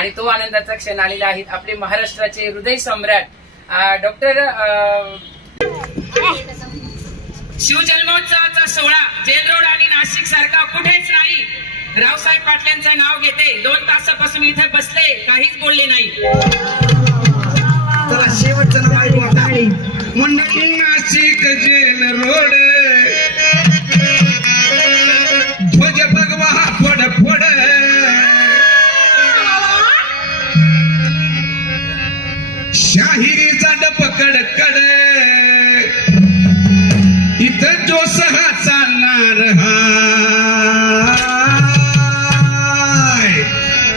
आणि तो आनंदाचा क्षण आलेला आहे. आपले महाराष्ट्राचे हृदय सम्राट डॉक्टर शिवजन्मोत्सवाचा सोहळा जेल रोड आणि नाशिक सारखा कुठेच नाही. रावसाहेब पाटलांचं नाव घेते. दोन तासापासून इथे बसले काहीच बोलले नाही. शेवटचं नाव मंडळी नाशिक जेल रोड. शाहिरीचा डपकड कड इथं जो सहा चालणार हाय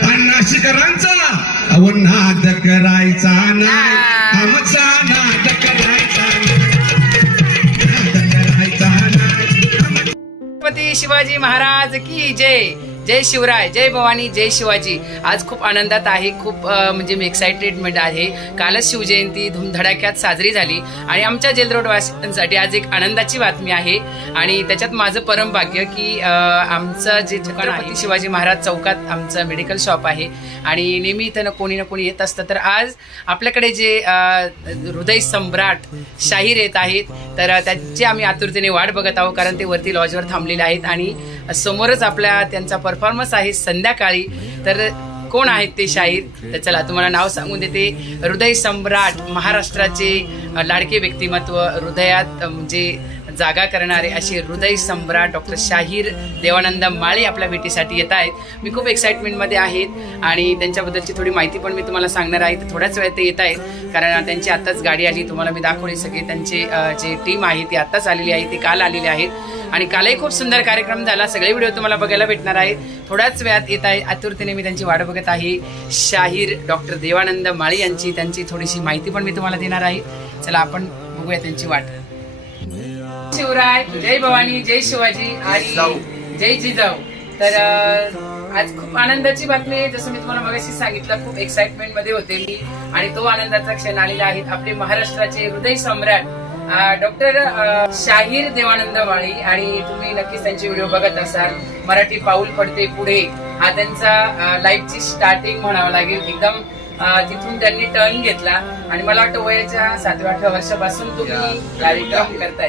आणि नाशिकरांचा अहो नाद करायचा नाही. आमचा नाद करायचा छत्रपती शिवाजी महाराज की जय. जय शिवराय जय भवानी जय शिवाजी. आज खूप आनंदात आहे खूप म्हणजे मी एक्साइटेडमेंट आहे. कालच शिवजयंती धूमधडाक्यात साजरी झाली आणि आमच्या जेलरोड वासियांसाठी आज एक आनंदाची बातमी आहे. आणि त्याच्यात माझं परम भाग्य की आमचं जे छत्रपती शिवाजी महाराज चौकात आमचं मेडिकल शॉप आहे. आणि नेहमी इथं ना कोणी ना कोणी येत असतं. तर आज आपल्याकडे जे हृदय सम्राट शाहीर येत आहेत तर त्याची आम्ही आतुरतेने वाट बघत आहोत कारण ते वरती लॉजवर थांबलेले आहेत. आणि समोरच आपल्या त्यांचा परफॉर्मन्स आहे संध्याकाळी. तर कोण आहेत ते शाहीर? तर चला तुम्हाला नाव सांगून देते. हृदय सम्राट महाराष्ट्राचे लाडके व्यक्तिमत्व हृदयात म्हणजे जागा करणारे असे हृदय सम्राट डॉक्टर शाहीर देवानंद माळे आपल्या भेटीसाठी येत आहेत. मी खूप एक्साइटमेंटमध्ये आहेत आणि त्यांच्याबद्दलची थोडी माहिती पण मी तुम्हाला सांगणार आहे. तर थोड्याच वेळात ते येत आहेत. कारण त्यांची आत्ताच गाडी आली तुम्हाला मी दाखवली सगळे. त्यांचे जे टीम आहे ती आत्ताच आलेली आहे ती काल आलेली आहेत. आणि कालही खूप सुंदर कार्यक्रम झाला. सगळे व्हिडिओ तुम्हाला बघायला भेटणार आहेत. थोड्याच वेळात येत आहे. आतुरतेने मी त्यांची वाट बघत आहे शाहीर डॉक्टर देवानंद माळी यांची. त्यांची थोडीशी माहिती पण मी तुम्हाला देणार आहे. चला आपण बघूया त्यांची वाट. शिवराय जय भवानी जय शिवाजी आणि जय जिजाऊ. तर आज खूप आनंदाची बातमी आहे. जसं मी तुम्हाला मगाशी सांगितलं खूप एक्साइटमेंटमध्ये होते मी. आणि तो आनंदाचा क्षण आलेला आहे. आपले महाराष्ट्राचे हृदय सम्राट डॉक्टर शाहीर देवानंद माळी. आणि तुम्ही नक्कीच त्यांचे व्हिडिओ बघत असाल. मराठी पाऊल पडते पुढे. हा त्यांचा लाईफची स्टार्टिंग म्हणावं लागेल. एकदम तिथून त्यांनी टर्न घेतला. आणि मला वाटतं वयाच्या सातव्या आठव्या वर्षापासून तुम्ही कार्यक्रम करताय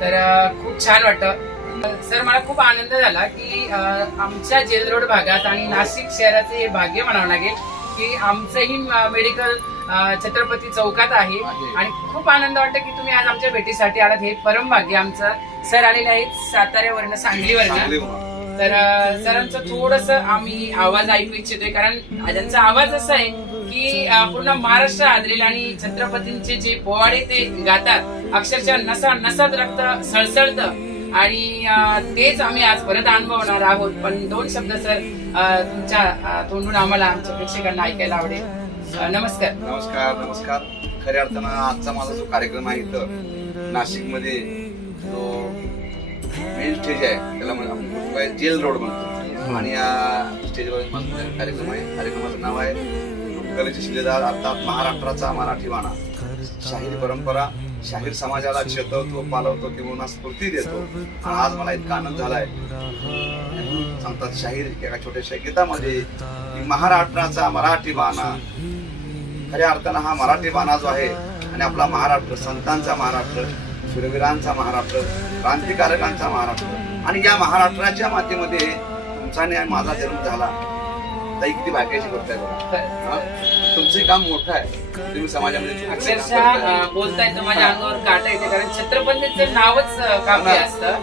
तर खूप छान वाटतं. सर मला खूप आनंद झाला की आमच्या जेल रोड भागात आणि नाशिक शहराचे हे भाग्य म्हणावं लागेल की आमचंही मेडिकल छत्रपती चौकात आहे. आणि खूप आनंद वाटतं की तुम्ही आज आमच्या भेटीसाठी आलात. हे परम भाग्य आमचं सर आलेले आहेत साताऱ्यावरनं सांगलीवरनं. तर अं, सरांचं थोडस आम्ही आवाज ऐकू इच्छितोय कारण त्यांचा आवाज असा आहे की पूर्ण महाराष्ट्र आदरेल आणि छत्रपतींचे जे पोवाडे ते गातात. अक्षरशः नसा नसात रक्त सळसळतं. आणि तेच आम्ही आज परत अनुभवणार आहोत. पण दोन शब्द सर तुमच्या तोंडून आम्हाला आमच्या प्रेक्षकांना ऐकायला आवडेल. नमस्कार. नमस्कार नमस्कार. खऱ्या अर्थानं आजचा माझा जो कार्यक्रम आहे इथं नाशिकमध्ये जो मेन स्टेज आहे त्याला आपण जेल रोड म्हणतो. आणि या स्टेजवर कार्यक्रम आहे. कार्यक्रमाचं नाव आहे कलेचे शिलेदार अर्थात महाराष्ट्राचा मराठी वाणा. शाहीर परंपरा शाहीर समाजाला चेतवतो पालवतो किंवा स्फूर्ती देतो. आणि आज मला इतका आनंद झालाय. सांगतात शाहीर एका छोट्याशा गीतामध्ये महाराष्ट्राचा मराठी बाणा खऱ्या अर्थानं हा मराठी बाणा जो आहे आणि आपला महाराष्ट्र संतांचा महाराष्ट्र शूरवीरांचा महाराष्ट्र क्रांतिकारकांचा महाराष्ट्र आणि या महाराष्ट्राच्या मातीमध्ये तुमचा आणि माझा जन्म झाला. तर किती भाग्याची गोष्ट आहे? तुमचे काम मोठं आहे. तुम्ही समाजामध्ये काम अक्षरशः बोलताय तर माझ्या अंगावर काटा येते कारण छत्रपतींचं नावच काव्य असतं.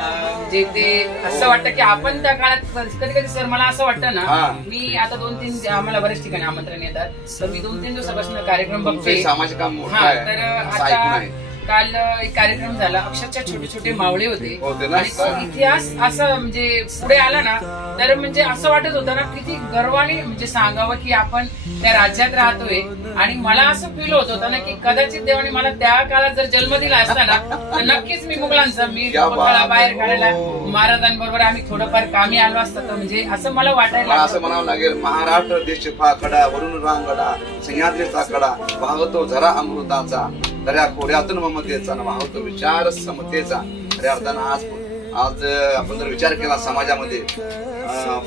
म्हणजे ते असं वाटतं की आपण त्या काळात कधी कधी सर मला असं वाटतं ना. मी आता दोन तीन आम्हाला बरेच ठिकाणी आमंत्रण येतात. तर मी दोन तीन दिवसापासून कार्यक्रम बघते. सामाजिक काम तर आता काल एक कार्यक्रम झाला अक्षरशः छोटे छोटे मावळे होते? आणि इतिहास असं म्हणजे पुढे आला ना तर म्हणजे असं वाटत होतं ना किती गर्वाने म्हणजे सांगावं की आपण त्या राज्यात राहतोय आणि मला असं फील होत होतं ना की कदाचित देवाने मला त्या काळात जर जन्म दिला असता ना तर नक्कीच मी मुघलांचा मी. पकडा बाहेर काढायला हो. महाराजांबरोबर आम्ही थोडंफार कामी आलो असतं तर म्हणजे असं मला वाटायला असं. म्हणावं लागेल महाराष्ट्र देश फाकडा वरुण रांगडा सह्याद्रीचा कडा वाहतो झरा अमृताचा दर्या खोऱ्यातून ममतेचा न वाहतो विचार समतेचा. खऱ्या अर्थानं आज आज आपण जर विचार केला समाजामध्ये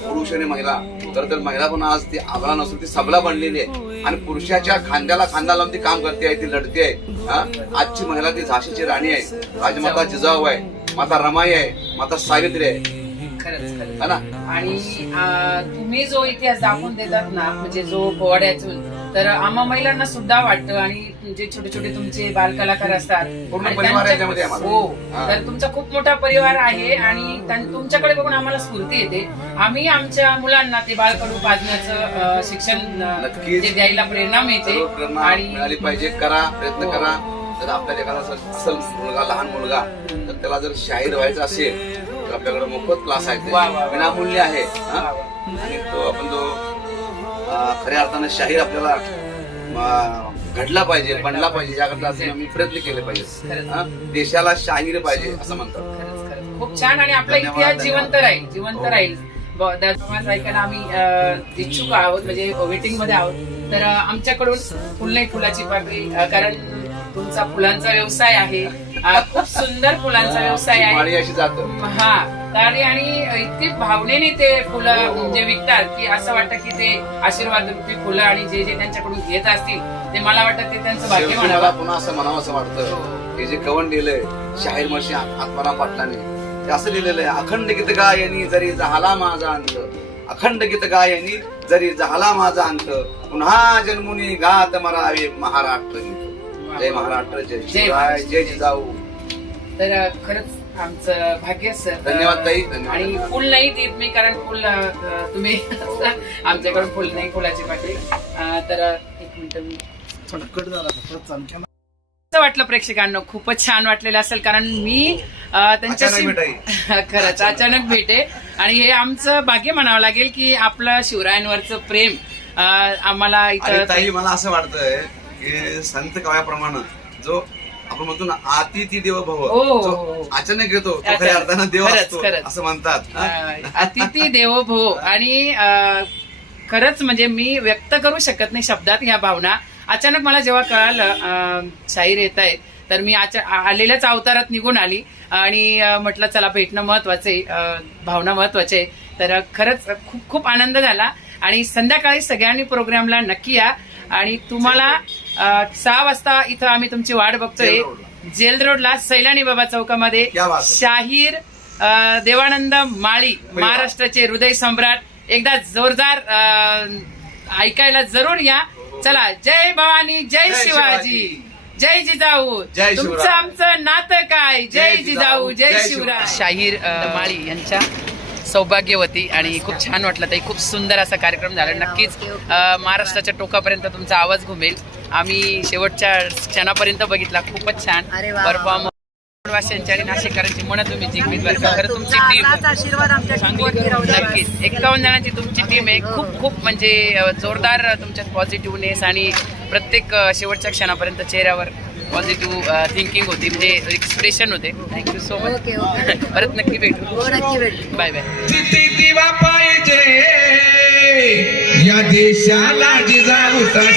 पुरुष आणि महिला तर तर महिला पण आज ती आबला नसून ती सबला बनलेली आहे. आणि पुरुषाच्या खांद्याला खांदा लावून ती काम करते आहे ती लढते आहे? आजची महिला ती झाशीची राणी आहे. राजमाता जिजाऊ आहे माता रमाई आहे माता सावित्री आहे. खरंच आणि तुम्ही जो इतिहास दाखवून देतात ना म्हणजे जो पोवाड्यातून तर आम्हा महिलांना सुद्धा वाटतं आणि जे छोटे छोटे तुमचे बालकलाकार असतात पूर्ण परिवार आम्हाला. हो हा. तर तुमचा खूप मोठा परिवार आहे आणि त्यां- तुमच्याकडे बघून आम्हाला स्फूर्ती येते आम्ही आमच्या मुलांना ते बालकडू पाजण्याचं अं, शिक्षण अं, नक्कीच. ते द्यायला प्रेरणा मिळते सर्व प्रेरणा आणि मिळाली पाहिजे करा प्रयत्न हो. करा जर आपल्या जगाला असेल असेल मुलगा लहान मुलगा तर त्याला जर शाहीर व्हायचं असेल तर आपल्याकडे मोफत क्लास आहे वा, वा, वा. विनामूल्य आहे हा? आणि तो आपण जो खऱ्या अर्थानं शाहीर आपल्याला घडला पाहिजे बनला पाहिजे याकरता असे आम्ही प्रयत्न केले पाहिजे? देशाला शाहीर पाहिजे असं म्हणतात. खूप छान आणि आपला इतिहास. जिवंत राहील जिवंत हो. राहील ऐकायला आम्ही इच्छुक आहोत म्हणजे वेटिंगमध्ये आहोत तर आमच्याकडून फुल नाही फुलाची पाकळी कारण तुमचा फुलांचा व्यवसाय आहे. खूप सुंदर फुलांचा व्यवसाय आहे. हा आणि आणि इतकी भावनेने ते फुलं म्हणजे विकतात की असं वाटतं की ते आशीर्वाद रूपी फुलं आणि जे जे त्यांच्याकडून घेत असतील ते मला वाटतं ते त्यांचं भाग्य म्हणावं पुन्हा असं म्हणावं असं वाटतं. हे. जे कवन लिहिलंय शाहीर मशी आत्माराम पाटलाने ते असं लिहिलेलं आहे अखंड गीत गायनी जरी झाला माझा अंत अखंड गीत गायनी जरी झाला माझा अंत पुन्हा जन्मुनी गात मरावे महाराष्ट्र गीत. जय महाराष्ट्र जय जय शिवराय महाराष्ट्र. जय जिजाऊ. तर खरंच आमचं भाग्य सर धन्यवाद ताई, धन्यवाद. आणि फुल नाही देत मी कारण फुल तुम्ही आमच्याकडून फुल नाही फुलाची अ, तर एक मिनिट मी असं वाटलं प्रेक्षकांना खूपच छान वाटलेलं असेल कारण मी त्यांच्याशी खरंच अचानक भेटे आणि हे आमचं भाग्य म्हणावं लागेल की आपलं शिवरायांवरचं प्रेम आम्हाला इथं ताई मला असं वाटतंय की संत कव्याप्रमाणे जो आपण म्हणतो ना आतिथी देव भव हो, हो, जो हो. अचानक येतो तो अचानक. खऱ्या अर्थानं देव असतो. असं म्हणतात हा? अतिथी देवो भो आणि खरंच म्हणजे मी व्यक्त करू शकत नाही शब्दात ह्या भावना अचानक मला जेव्हा कळालं शाहीर येत आहेत तर मी आचा- आलेल्याच अवतारात निघून आली आणि म्हटलं चला भेटणं महत्वाचं आहे भावना महत्वाची आहे तर खरंच खूप खूप आनंद झाला आणि संध्याकाळी सगळ्यांनी प्रोग्रामला नक्की या आणि तुम्हाला सहा वाजता इथं आम्ही तुमची वाट बघतोय. जेल रोडला. सैलानी बाबा चौकामध्ये. शाहीर अ, देवानंद माळी महाराष्ट्राचे हृदय सम्राट. एकदा जोरदार अ, ऐकायला जरूर या. चला जय भवानी जय जय शिवाजी. जय जिजाऊ. जय तुमचं. आमचं नातं काय? जय जिजाऊ. जय शिवराय. शिवराय. शाहीर माळी यांच्या सौभाग्यवती आणि खूप छान वाटलं ताई. खूप सुंदर असा कार्यक्रम झाला. नक्कीच महाराष्ट्राच्या टोकापर्यंत तुमचा आवाज घुमेल. आम्ही शेवटच्या क्षणापर्यंत बघितला. खूपच छान. परफॉर्म आणि नाशिककरांची मन तुम्ही जिंकलीत बरं तुमची टीम नक्कीच. बस. एकावन्न जणांची तुमची टीम आहे. खूप खूप म्हणजे जोरदार तुमच्यात पॉझिटिव्हनेस आणि प्रत्येक शेवटच्या क्षणापर्यंत चेहऱ्यावर पॉझिटिव्ह थिंकिंग होती. म्हणजे एक्सप्रेशन होते. Thank you so much okay okay. परत नक्की भेटू. हो नक्की भेटू. बाय बाय दिवा पाहिजे? या देशाला जिजाऊचा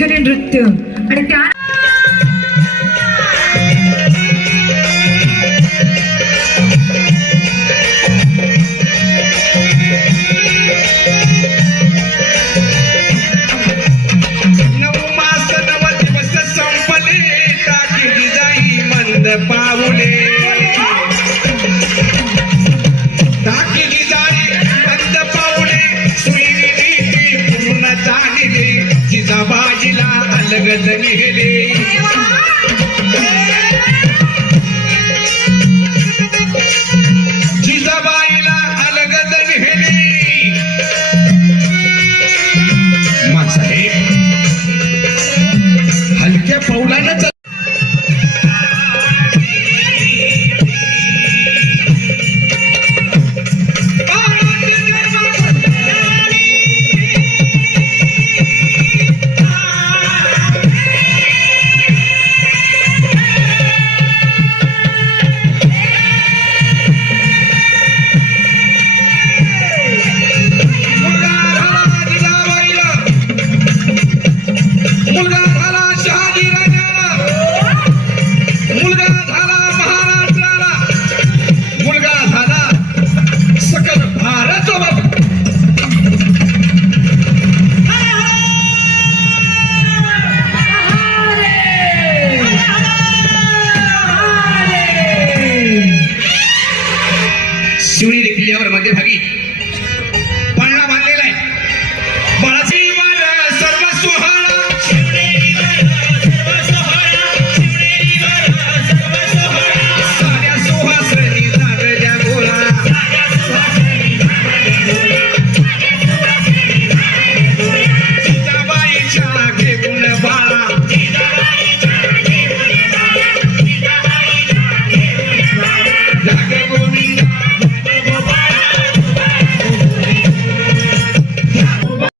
नृत्य